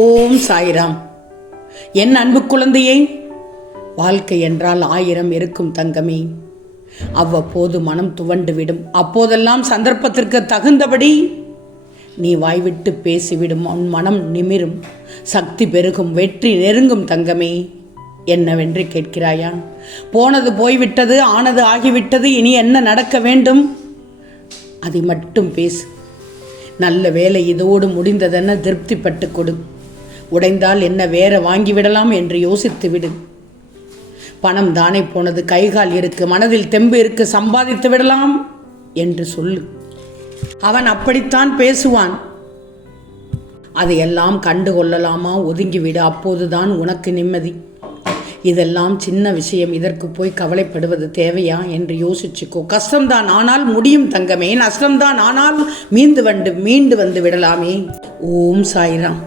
ஓம் சாய்ராம். என் அன்பு குழந்தையே, வாழ்க்கை என்றால் 1000 இருக்கும் தங்கமே. அவ்வப்போது மனம் துவண்டுவிடும். அப்போதெல்லாம் சந்தர்ப்பத்திற்கு தகுந்தபடி நீ வாய்விட்டு பேசிவிடும். உன் மனம் நிமிரும், சக்தி பெருகும், வெற்றி நெருங்கும் தங்கமே. என்னவென்று கேட்கிறாயா? போனது போய்விட்டது, ஆனது ஆகிவிட்டது, இனி என்ன நடக்க வேண்டும் அதை மட்டும் பேசு. நல்ல வேலை இதோடு முடிந்ததென திருப்திப்பட்டு கொடு. உடைந்தால் என்ன, வேற வாங்கிவிடலாம் என்று யோசித்து விடு. பணம் தானே போனது, கைகால் இருக்கு, மனதில் தெம்பு இருக்கு, சம்பாதித்து விடலாம் என்று சொல்லு. அவன் அப்படித்தான் பேசுவான். அதையெல்லாம் கண்டு கொள்ளலாமா? ஒதுங்கிவிடு. அப்போதுதான் உனக்கு நிம்மதி. இதெல்லாம் சின்ன விஷயம், இதற்கு போய் கவலைப்படுவது தேவையா என்று யோசிச்சுக்கோ. கஷ்டம்தான், ஆனால் முடியும் தங்கமே. நஷ்டம்தான், ஆனால் மீண்டு வந்து விடலாமே. ஓம் சாய்ராம்.